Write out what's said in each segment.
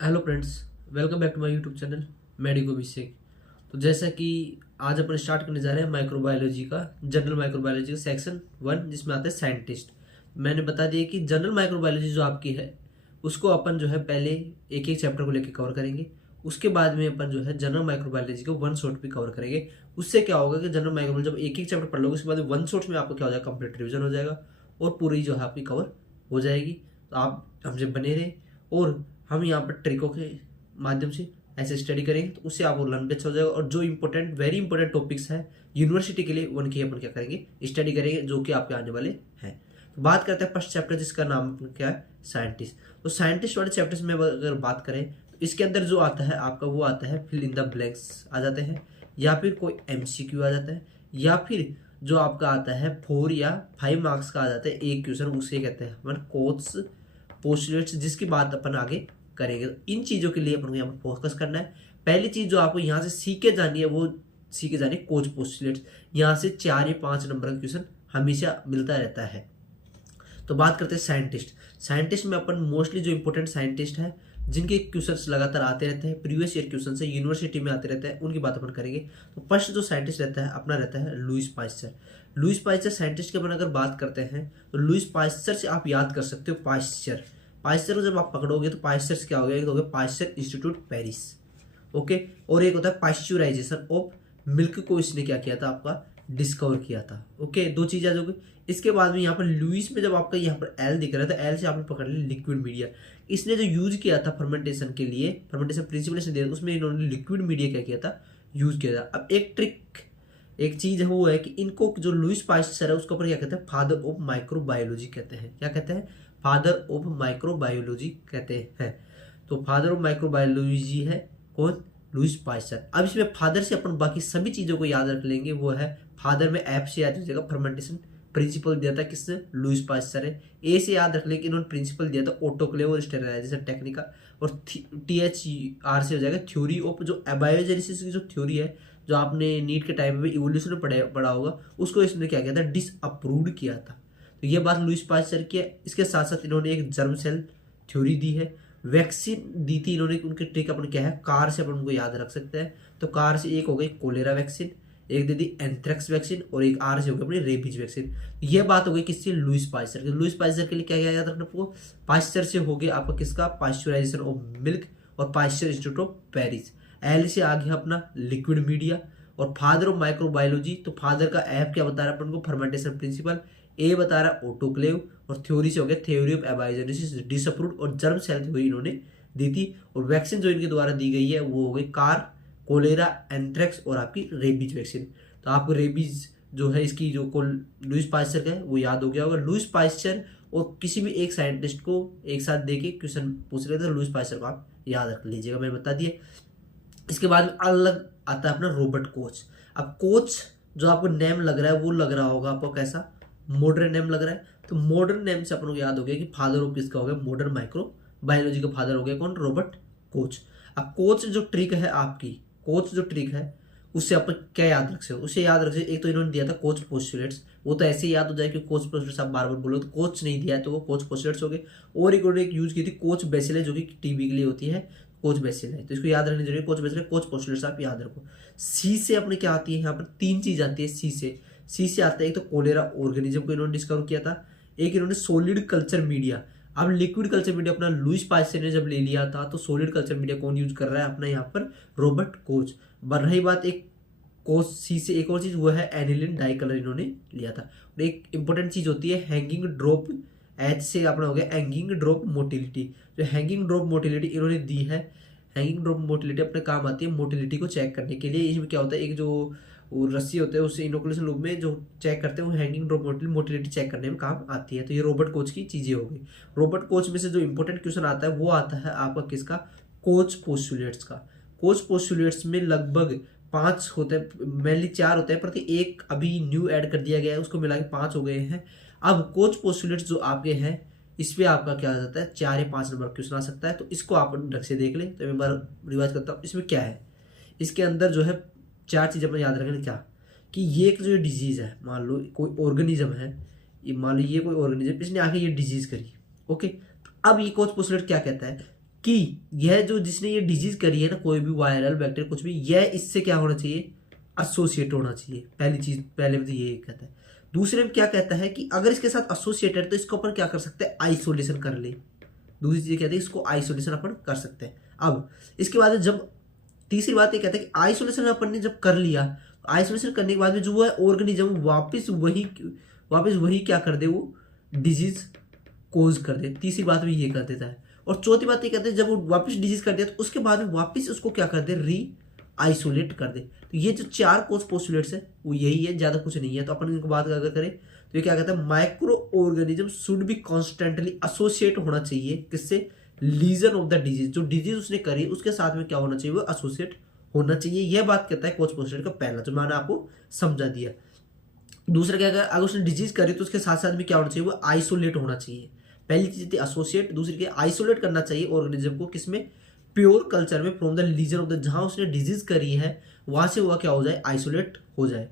Hello friends, welcome back to my YouTube channel medico Abhishek. तो जैसा कि आज अपन स्टार्ट करने जा रहे हैं माइक्रोबायोलॉजी का, जनरल माइक्रोबायोलॉजी का सेक्शन 1, जिसमें आता है साइंटिस्ट। मैंने बता दिया कि जनरल माइक्रोबायोलॉजी जो आपकी है उसको अपन जो है पहले एक एक चैप्टर को लेकर कवर करेंगे। उसके बाद में अपन जो है जनरल माइक्रोबायोलॉजी को वन शॉट भी कवर करेंगे। उससे क्या होगा कि जनरल माइक्रोबायोलॉजी जब एक एक चैप्टर पढ़ लोगे उसके बाद वन शॉट में आपको क्या हो जाएगा, कंप्लीट रिविजन हो जाएगा और पूरी जो है आपकी कवर हो जाएगी। तो आप हमसे बने रहे और हम यहाँ पर ट्रिकों के माध्यम से ऐसे स्टडी करेंगे तो उससे आपको लर्न भी अच्छा हो जाएगा। और जो इंपॉर्टेंट वेरी इंपॉर्टेंट टॉपिक्स हैं यूनिवर्सिटी के लिए उनकी अपन क्या करेंगे, स्टडी करेंगे, जो कि आपके आने वाले हैं। तो बात करते हैं फर्स्ट चैप्टर जिसका नाम क्या है, साइंटिस्ट। तो साइंटिस्ट वाले चैप्टर्स में अगर बात करें तो इसके अंदर जो आता है आपका वो आता है फिल इन द ब्लैंक्स आ जाते हैं, या फिर कोई एमसीक्यू आ जाता है, या फिर जो आपका आता है 4 या 5 मार्क्स का आ जाता है एक क्वेश्चन, उसे कहते हैं अपन कोट्स पोस्टुलेट्स, जिसकी बात अपन आगे करेंगे। तो इन चीजों के लिए अपन को यहाँ पर फोकस करना है। पहली चीज जो आपको यहाँ से सीखे जानी है वो सीखे जानी है कोच पोस्टुलेट्स। यहाँ से 4 या 5 नंबर का क्वेश्चन हमेशा मिलता रहता है। तो बात करते हैं साइंटिस्ट। साइंटिस्ट में अपन मोस्टली जो इंपॉर्टेंट साइंटिस्ट है जिनके क्वेश्चंस लगातार आते रहते हैं, प्रीवियस ईयर क्वेश्चन से यूनिवर्सिटी में आते रहते हैं, उनकी बात अपन करेंगे। तो फर्स्ट जो साइंटिस्ट रहता है अपना रहता है Lewis pasture. Lewis pasture scientist के अपन अगर बात करते हैं तो लुईस पास्चर से आप याद कर सकते हो पास्चर। पास्चर को जब आप पकड़ोगे तो पास्चर से क्या हो गया, एक तो हो गया पास्चर इंस्टीट्यूट पेरिस, ओके, और एक होता है पास्चुराइजेशन ऑफ मिल्क को इसने क्या किया था, आपका डिस्कवर किया था। ओके, दो चीजें जो इसके बाद में यहाँ पर लुईस में जब आपका यहाँ पर एल दिख रहा था, एल से आपने पकड़ लिया लिक्विड मीडिया। इसने जो यूज किया था फर्मेंटेशन के लिए, फर्मेंटेशन प्रिंसिपल इसने दिया उसमें इन्होंने लिक्विड मीडिया क्या किया था, यूज किया था। अब एक ट्रिक, एक चीज है वो है कि इनको जो लुईस पास्चर है उसको अपन क्या कहते हैं, फादर ऑफ माइक्रोबायोलॉजी कहते हैं। क्या कहते हैं, फादर ऑफ माइक्रोबायोलॉजी कहते हैं। तो फादर ऑफ माइक्रोबायोलॉजी है कौन, लुईस पास्चर। अब इसमें फादर से अपन बाकी सभी चीजों को याद रख लेंगे। वो है फादर में एफ से याद हो जाएगा, फर्मेंटेशन प्रिंसिपल दिया था किसने, लुईस पास्चर है। ए से याद रख लेंगे, इन्होंने प्रिंसिपल दिया था ऑटोक्लेव और स्टेरिलाइजेशन टेक्निक का। और THR से हो जाएगा थ्योरी ऑफ, जो एबायोजेनेसिस की जो थ्योरी है जो आपने नीट के टाइम में इवोल्यूशन में पढ़ा होगा, उसको इसने क्या किया था, डिसअप्रूव्ड किया था। तो ये बात लुईस पास्चर की है। इसके साथ साथ इन्होंने एक जर्म सेल थ्योरी दी है, वैक्सीन दी थी इन्होंने। उनके ट्रिक अपन क्या है, कार से अपन उनको याद रख सकते हैं। तो कार से एक हो गई कोलेरा वैक्सीन, एक दे दी एंथ्रेक्स वैक्सीन, और एक आर से हो गई अपनी रेबीज वैक्सीन। ये बात हो गई किससे, लुईस पास्चर की। लुईस पास्चर के लिए क्या याद रखना आपको, पास्चर से हो गया आपका किसका, पास्चुराइजेशन ऑफ मिल्क और Pasteur institute of Paris. L से आ गया अपना लिक्विड मीडिया। और फादर ऑफ माइक्रोबायोलॉजी, तो फादर का एफ क्या बता रहा है अपन को, फर्मेंटेशन प्रिंसिपल। ए बता रहा है ऑटोक्लेव, और थ्योरी से हो गया थ्योरी ऑफ एबायोजेनेसिस डिसअप्रूव्ड, और जर्म सेल थ्योरी इन्होंने दी थी। और वैक्सीन जो इनके द्वारा दी गई है वो हो गई कार, कोलेरा, एंथ्रेक्स और आपकी रेबीज वैक्सीन। तो आपको रेबीज जो है इसकी जो लुईस पास्चर का है वो याद हो गया होगा। लुईस पास्चर और किसी भी एक साइंटिस्ट को एक साथ देके क्वेश्चन पूछ रहे थे, तो लुईस पास्चर को आप याद रख लीजिएगा, मैंने बता दिया। इसके बाद में अलग आता है अपना रॉबर्ट कोच। अब कोच जो आपको नेम लग रहा है वो लग रहा होगा आपको कैसा, मॉडर्न नेम लग रहा है। तो मॉडर्न नेम से अपन को याद हो गया कि फादर ऑफ किसका हो गया, मॉडर्न माइक्रो बायोलॉजी का फादर हो गया कौन, रॉबर्ट कोच। अब कोच जो ट्रिक है आपकी, कोच जो ट्रिक है उससे आप क्या याद रख सकते हो, उसे याद रख सकते। एक तो इन्होंने दिया था कोच पोस्टुलेट्स, वो तो ऐसे ही याद हो जाए कि कोच पोस्टुलेट्स आप बार बार बोलो, तो कोच नहीं दिया है तो वो कोच पोस्टुलेट्स हो गए। और एक उन्होंने एक यूज की थी कोच बेसिले, जो कि टीबी के लिए होती है, कोच बेसिल है, तो इसको याद रखनी जरूरी है। कोच बेसिल, कोच पोस्टुलेट्स आप याद रखो। सी से अपने क्या आती है, यहाँ पर 3 चीज आती है सी से। सी से आता है एक तो कोलेरा ऑर्गेनिज्म को इन्होंने डिस्कवर किया था, एक इन्होंने सॉलिड कल्चर मीडिया। अब लिक्विड कल्चर मीडिया अपना लुईस पास्चर ने जब ले लिया था, तो सॉलिड कल्चर मीडिया कौन यूज कर रहा है, अपना यहाँ पर रॉबर्ट कोच। बन रही बात एक कोच सी से, एक और चीज वो है एनिलिन डाई कलर इन्होंने लिया था। और एक इंपॉर्टेंट चीज होती है हैंगिंग ड्रॉप, एच से अपना हो गया हैंगिंग ड्रॉप मोटिलिटी। जो हैंगिंग ड्रॉप मोटिलिटी इन्होंने दी है, हैंगिंग ड्रॉप मोटिलिटी अपने काम आती है मोटिलिटी को चेक करने के लिए। इसमें क्या होता है, एक जो वो रस्सी होते हैं उससे इनोकुलेशन लूप में जो चेक करते हैं वो हैंगिंग ड्रॉप मोटिलिटी चेक करने में काम आती है। तो ये रॉबर्ट कोच की चीजें हो गई। रॉबर्ट कोच में से जो इंपॉर्टेंट क्वेश्चन आता है वो आता है आपका किसका, कोच पोस्टुलेट्स का। कोच पोस्टुलेट्स में लगभग 5 होते हैं, मेनली 4 होते हैं, प्रति एक अभी न्यू ऐड कर दिया गया है, उसको मिला के 5 हो गए हैं। अब कोच पोस्टुलेट्स जो आपके हैं इस पे आपका क्या आ जाता है, 4 या 5 नंबर क्वेश्चन आ सकता है। तो इसको आप ढंग से देख लें। तो मैं एक बार रिवाइज करता हूँ, इसमें क्या है, इसके अंदर जो है 4 चीजें अपने याद रखना। क्या कि ये एक जो डिजीज है, मान लो कोई ऑर्गेनिज्म है, ये मान लो ये कोई ऑर्गेनिज्म, इसने आके ये डिजीज करी, ओके। तो अब ये कोच पोस्टुलेट क्या कहता है, कि यह जो जिसने ये डिजीज करी है ना, कोई भी वायरल बैक्टीरिया कुछ भी, यह इससे क्या होना चाहिए, एसोसिएट होना चाहिए। पहली चीज, पहले में तो ये कहता है। दूसरे में क्या कहता है कि अगर इसके साथ एसोसिएटेड तो इसको अपन क्या कर सकते हैं, आइसोलेशन कर ले। दूसरी चीज कहते हैं इसको आइसोलेशन अपन कर सकते हैं। अब इसके बाद जब तीसरी बात ये कहता है कि आइसोलेशन अपन ने जब कर लिया, आइसोलेशन करने के बाद में जो वो है ऑर्गेनिज्म वापस वही क्या कर दे, वो डिजीज कोज कर दे। तीसरी बात में ये कर देता है। और चौथी बात ये कहते हैं जब वो वापस डिजीज कर दिया तो उसके बाद में वापस उसको क्या कर दे, री आइसोलेट कर दे। तो ये जो 4 कोज पोस्टुलेट्स है वो यही है, ज्यादा कुछ नहीं है। तो अपन इनको बात अगर करें तो ये क्या कहता है, micro organism should be constantly associate होना चाहिए किससे, लीजन ऑफ द डिजीज। जो डिजीज उसने करी उसके साथ में क्या होना चाहिए, वो एसोसिएट होना चाहिए। यह बात कहता है कोज पोस्टुलेट का पहला, जो मैंने आपको समझा दिया। दूसरा क्या कहता है, अगर उसने डिजीज करी तो उसके साथ साथ में क्या होना चाहिए, वो आइसोलेट होना चाहिए। पहली चीज थी एसोसिएट, दूसरी की आइसोलेट करना चाहिए ऑर्गेनिज्म को, किसमें, प्योर कल्चर में, from the lesion of the, जहां उसने डिजीज करी है वहां से वह क्या हो जाए, आइसोलेट हो जाए।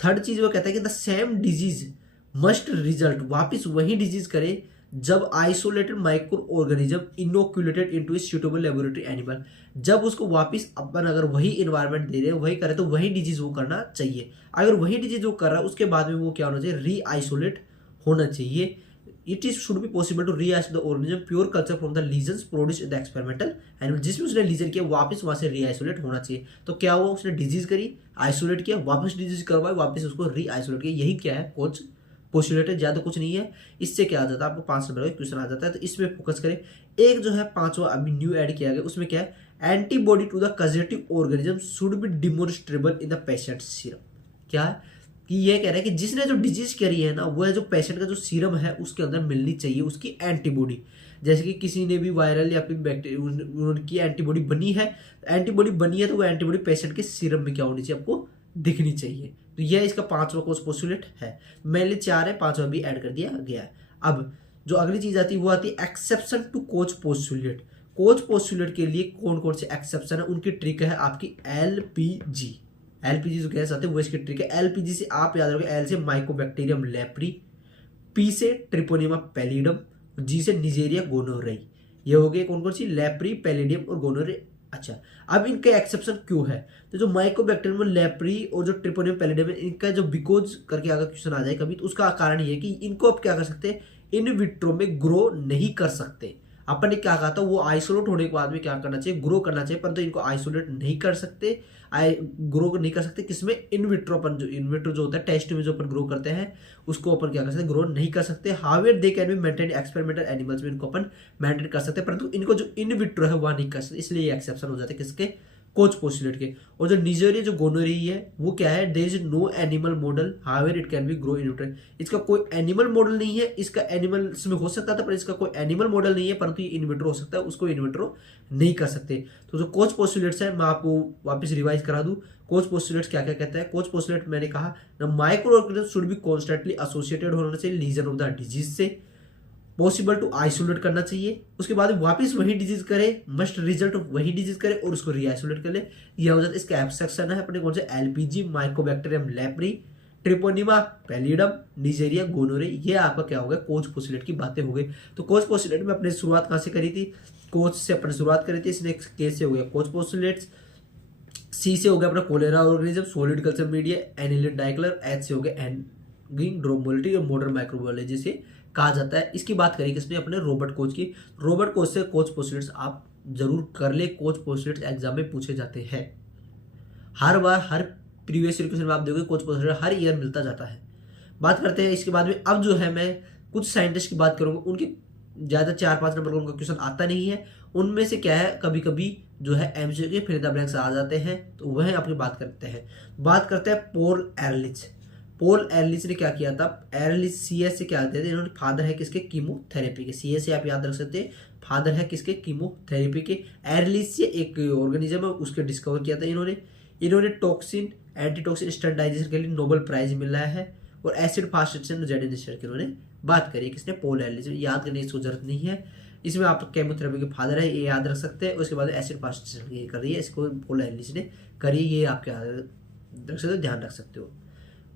थर्ड चीज वो कहता है कि the same disease must result, वापिस वही डिजीज करे जब isolated micro organism इनोक्यूलेटेड into a suitable laboratory animal. जब उसको वापिस अपन अगर वही इन्वायरमेंट दे रहे हैं, वही करे, तो वही डिजीज वो करना चाहिए। अगर वही डिजीज वो कर रहा है उसके बाद में वो क्या होना चाहिए, री आइसोलेट होना चाहिए। It is should be possible to reisolate the organism pure culture from the lesions produce in the experimental animal. जिसमें उसने लीजन किया वापस वहां से रीआइसोलेट होना चाहिए। तो क्या हुआ, उसने डिजीज करी, आइसोलेट किया, वापस डिजीज करवाए, वापस उसको रीआइसोलेट किया। यही क्या है, कोज पोस्टुलेट है, ज्यादा कुछ नहीं है। इससे क्या आ जाता है, आपको 5 नंबर का क्वेश्चन आ जाता है। तो इसमें फोकस करें। एक जो है 5वां अभी न्यू ऐड किया गया, उसमें क्या है, antibody to the causative organism should be demonstrable in the patient serum. क्या है कि ये कह रहा है कि जिसने जो डिजीज करी है ना, वो है जो पेशेंट का जो सीरम है उसके अंदर मिलनी चाहिए उसकी एंटीबॉडी। जैसे कि किसी ने भी वायरल या फिर बैक्टीरिया उनकी एंटीबॉडी बनी है, तो वो एंटीबॉडी पेशेंट के सीरम में क्या होनी चाहिए, आपको दिखनी चाहिए। तो यह इसका 5वां कोज पोस्टुलेट है। मेनली 4 है, 5वां भी ऐड कर दिया गया है। अब जो अगली चीज आती है वो आती है exception to Koch's postulate. Koch's postulate के लिए कौन कौन से एक्सेप्शन है, उनकी ट्रिक है आपकी एलपीजी। एलपीजी जो गैस आते हैं वो इसकी ट्रिक है। एलपीजी से आप याद रखोगे, एल से माइकोबैक्टीरियम लेप्री, पी से ट्रिपोनिमा पैलिडम, जी से निजेरिया गोनोरेई। ये हो गए कौन कौन सी, लेप्री, पैलिडियम और गोनोरे। अच्छा, अब इनके एक्सेप्शन क्यों है, तो जो माइकोबैक्टीरियम, लेप्री और जो ट्रिपोनियम पैलिडियम है, इनका जो बिकोज करके अगर क्वेश्चन आ जाए कभी, तो उसका कारण ये है कि इनको आप क्या कर सकते हैं, इन विट्रो में ग्रो नहीं कर सकते। अपन ने क्या कहा था, वो आइसोलेट होने के बाद में क्या करना चाहिए, ग्रो करना चाहिए, परंतु इनको आइसोलेट नहीं कर सकते, ग्रो नहीं कर सकते। किसमें, इन विट्रो। अपन जो इन विट्रो जो होता है टेस्ट में जो अपन ग्रो करते हैं उसको अपन क्या कर सकते हैं, ग्रो नहीं कर सकते। However they can be maintain experimental animals में इनको अपन मेंटेन कर सकते हैं, परंतु इनको जो इन विट्रो है वह नहीं कर सकते। इसलिए ये एक्सेप्शन हो जाते हैं किसके, कोच पोस्टुलेट के। और जो निजेरिया जो गोनोरी है वो क्या है, there is no animal model, however it can be grow in vitro. इसका कोई एनिमल मॉडल नहीं है, इसका एनिमल्स में हो सकता था पर इसका कोई एनिमल मॉडल नहीं है, परंतु ये इन विट्रो हो सकता है, उसको इन विट्रो नहीं कर सकते। तो जो कोच पोस्टुलेट्स है मैं आपको वापस रिवाइज करा दूं। कोच पोस्टुलेट्स क्या क्या कहता है, कोच पोस्टुलेट मैंने कहा, micro organism should be constantly associated होना चाहिए लीजन ऑफ द डिजीज से, पॉसिबल टू आइसोलेट करना चाहिए, उसके बाद वापस वही डिजीज करे, मस्ट रिजल्ट वही डिजीज करे और उसको रीआइसोलेट कर ले। यह हो जाता है इसका एब्स्ट्रैक्शन है अपने कौन से, LPG, mycobacterium leprae, treponema pallidum, neisseria gonorrhoeae. ये आपका क्या हो गया, कोच पोस्टुलेट की बातें हो गई। तो कोच पोस्टुलेट में अपने शुरुआत कहां से करी थी, कोच से अपने शुरुआत करी थी। इसने केस से हो गया कोच पोस्टुलेट्स, सी से हो गया अपना cholera organism, solid culture media, aniline डाइक्लर, एच से हो गया एनगिंग ड्रोमोलिटी और मॉडर्न माइक्रोबायोलॉजी से कहा जाता है। इसकी बात करें किसने, अपने रॉबर्ट कोच की। रॉबर्ट कोच से कोच पोस्टुलेट्स आप जरूर कर ले, कोच पोस्टुलेट्स एग्जाम में पूछे जाते हैं हर बार। हर प्रीवियस ईयर क्वेश्चन में आप देखोगे कोच पोस्टुलेट हर ईयर मिलता जाता है। बात करते हैं इसके बाद में। अब जो है मैं कुछ साइंटिस्ट की बात करूंगा, उनकी ज्यादा 4-5 नंबर का उनका क्वेश्चन आता नहीं है। उनमें से क्या है, कभी कभी जो है एमसीक्यू के फिर द ब्लैंक्स आ जाते हैं, तो वह अपनी बात करते हैं। बात करते हैं पॉल एरलिच। पॉल एरलिच ने क्या किया था, एरलिच सीएस से क्या कहते थे, इन्होंने फादर है किसके, कीमोथेरेपी के। सीएस से आप याद रख सकते हैं, फादर है किसके, कीमोथेरेपी के। एरलिच से एक ऑर्गेनिज्म है उसके डिस्कवर किया था इन्होंने टॉक्सिन, एंटीटॉक्सिन स्टैंडर्डाइजेशन के लिए नोबेल प्राइज मिला है। और एसिड फास्ट की इन्होंने बात करी, किसने, पॉल एरलिच। याद करने की जरूरत नहीं है, इसमें आप केमोथेरेपी के फादर है ये याद रख सकते हैं। उसके बाद एसिड फास्ट कर रही है, इसको पॉल एरलिच ने करी, ये आपके रख सकते हो, ध्यान रख सकते हो।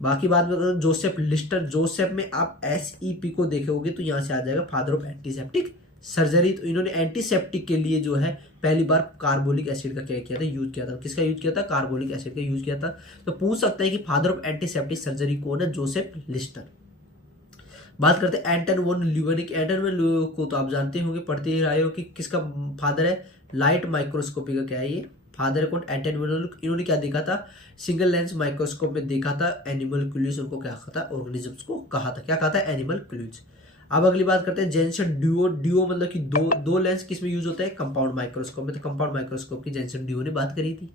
बाकी बात में जोसेफ लिस्टर, जोसेफ में आप SEP को देखोगे तो यहाँ से आ जाएगा फादर ऑफ एंटीसेप्टिक सर्जरी, तो इन्होंने एंटीसेप्टिक के लिए जो है पहली बार कार्बोलिक एसिड का क्या किया था, यूज किया था। किसका यूज किया था? कार्बोलिक एसिड का यूज किया था। तो पूछ सकता है कि फादर ऑफ एंटीसेप्टिक सर्जरी कौन है? Joseph Lister. बात करते हैं एंटन वॉन ल्यूवेनिक। एंटन वन ल्यूवेनिक को तो आप जानते होंगे, पढ़ते ही आए हो कि किसका फादर है? लाइट माइक्रोस्कोपी का क्या है ये फादर है कौन? एंटन वॉन ल्यूवेनिक। इन्होंने क्या देखा था? सिंगल लेंस माइक्रोस्कोप में देखा था एनिमल क्लूज, उनको क्या कहा था? ऑर्गेनिजम्स को कहा था। क्या कहा था? Animal clues. अब अगली बात करते हैं जेनसन ड्यूओ। ड्यूओ मतलब कि दो लेंस किस में यूज होता है? कंपाउंड माइक्रोस्कोप में। तो कंपाउंड माइक्रोस्कोप की जेनसन ड्यूओ ने बात करी थी।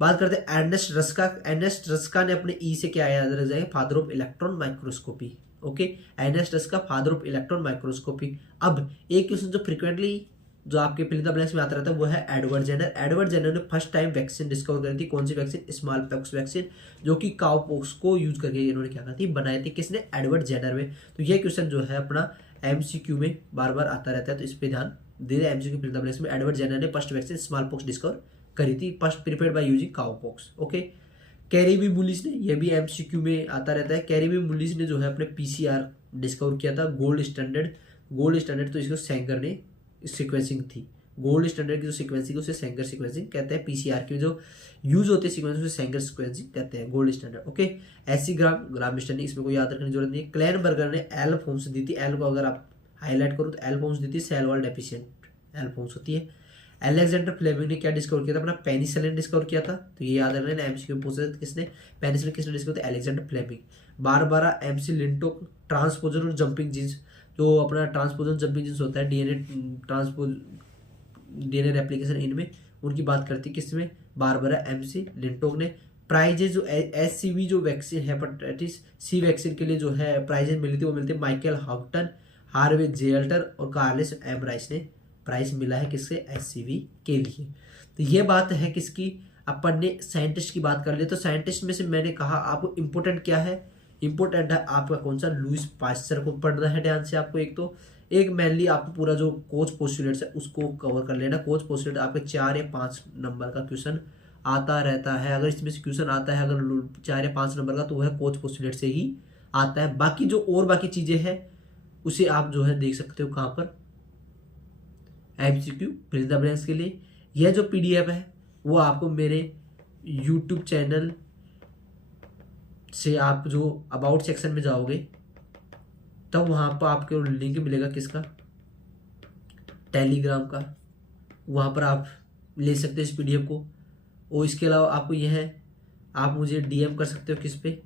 बात करते हैं अर्नेस्ट रस्का। अर्नेस्ट रस्का ने अपने ई से क्या याद रख जाएगा? Father of electron microscopy. Okay, Ernst Ruska father of electron microscopy. अब एक क्वेश्चन जो फ्रीक्वेंटली जो आपके फिल द ब्लैंक्स में आता रहता है वो है एडवर्ड जेनर। एडवर्ड जेनर ने फर्स्ट टाइम वैक्सीन डिस्कवर करी थी। कौन सी वैक्सीन? स्मॉल पॉक्स वैक्सीन, जो कि काउ पॉक्स को यूज करके इन्होंने क्या करी थी? बनाई थी। किसने? एडवर्ड जेनर में। तो ये क्वेश्चन जो है अपना एमसीक्यू में बार बार आता रहता है, तो इस पे ध्यान दे। एमसीक्यू फिल द ब्लैंक्स में एडवर्ड जेनर ने first vaccine small pox discover करी थी, first prepared by using cow pox. Okay, कैरीबी बुलिस ने, यह भी एमसीक्यू में आता रहता है। कैरीबी बुलिस ने जो है अपने पीसीआर डिस्कवर किया था। गोल्ड स्टैंडर्ड तो इसको सेंगर ने सीक्वेंसिंग थी। गोल्ड स्टैंडर्ड की जो सीक्वेंसिंग उसे सेंगर सीक्वेंसिंग कहते हैं। पीसीआर की जो यूज होती है सीक्वेंस उसे सेंगर सीक्वेंसिंग कहते हैं। Gold standard. ओके, एसी ग्राम मिस्टर ने, इसमें कोई याद रखने की जरूरत नहीं है। क्लैनबर्गर ने एल फॉर्म्स दी थी। एल को अगर आप हाईलाइट करो तो एल फॉर्म्स दी थी, cell wall deficient L forms होती है। अलेक्जेंडर फ्लेमिंग ने क्या डिस्कवर किया था? अपना पेनिसिलिन डिस्कवर किया था। तो ये याद रखना है, एमसीक्यू पूछा था किसने? पेनिसिलिन किसने डिस्कवर किया? Alexander Fleming. Barbara McClintock transposon और जंपिंग जीन्स, जो अपना ट्रांसपोजन जंपिंग जीन्स होता है, डीएनए रेप्लिकेशन इनमें, उनकी बात करती है किसमें? बारबारा एमसी लिंटोक ने। प्राइजेज जो एचसीवी जो वैक्सीन हेपेटाइटिस सी वैक्सीन के लिए जो है प्राइजेज मिली थी वो मिलती है माइकल हॉगटन, हार्वे जेल्टर और कार्लिस एम राइस ने प्राइस मिला है किससे? एचसीवी के लिए। तो ये बात है किसकी? अपन ने साइंटिस्ट की बात कर ली। तो साइंटिस्ट में से मैंने कहा आपको इंपोर्टेंट क्या है? इंपोर्टेंट है आपका कौन सा? लुईस पास्चर को पढ़ना है ध्यान से आपको। एक मेनली आपको पूरा जो कोच पोस्टुलेट्स है उसको कवर कर लेना। कोच पोस्टुलेट आपके 4 या 5 नंबर का क्वेश्चन आता रहता है। अगर इसमें से क्वेश्चन आता है अगर 4 या 5 नंबर का, तो वह कोच पोस्टुलेट से ही आता है। बाकी जो और बाकी चीजें हैं उसे आप जो है देख सकते हो कहाँ पर? एमसीक्यू फिल द ब्लैंक्स के लिए। यह जो पीडीएफ है वो आपको मेरे यूट्यूब चैनल से आप जो अबाउट सेक्शन में जाओगे तब वहाँ पर आपको लिंक मिलेगा किसका? टेलीग्राम का। वहाँ पर आप ले सकते हो इस पीडीएफ को। और इसके अलावा आपको यह है, आप मुझे डीएम कर सकते हो किस पे?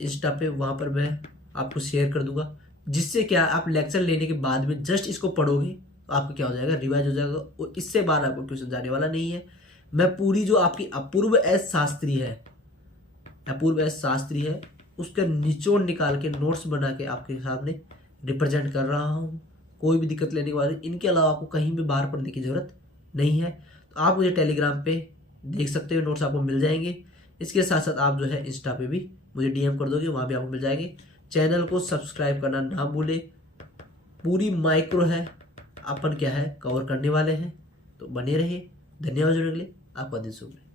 इंस्टा पे। वहाँ पर मैं आपको शेयर कर दूंगा, जिससे क्या आप लेक्चर लेने के बाद में जस्ट इसको पढ़ोगे तो आपको क्या हो जाएगा? रिवाइज हो जाएगा और इससे बाहर आपको क्वेश्चन जाने वाला नहीं है। मैं पूरी जो आपकी अपूर्व एस शास्त्री है उसका निचोड़ निकाल के नोट्स बना के आपके सामने रिप्रेजेंट कर रहा हूँ। कोई भी दिक्कत लेने के बाद इनके अलावा आपको कहीं भी बाहर पढ़ने की जरूरत नहीं है। तो आप मुझे टेलीग्राम पे देख सकते हो, नोट्स आपको मिल जाएंगे। इसके साथ साथ आप जो है इंस्टा पे भी मुझे डीएम कर दोगे, वहाँ भी आपको मिल जाएंगे। चैनल को सब्सक्राइब करना ना भूले। पूरी माइक्रो है अपन क्या है कवर करने वाले हैं, तो बने रहिए। धन्यवाद जुड़ने के लिए। आपका दिन शुभ रहे।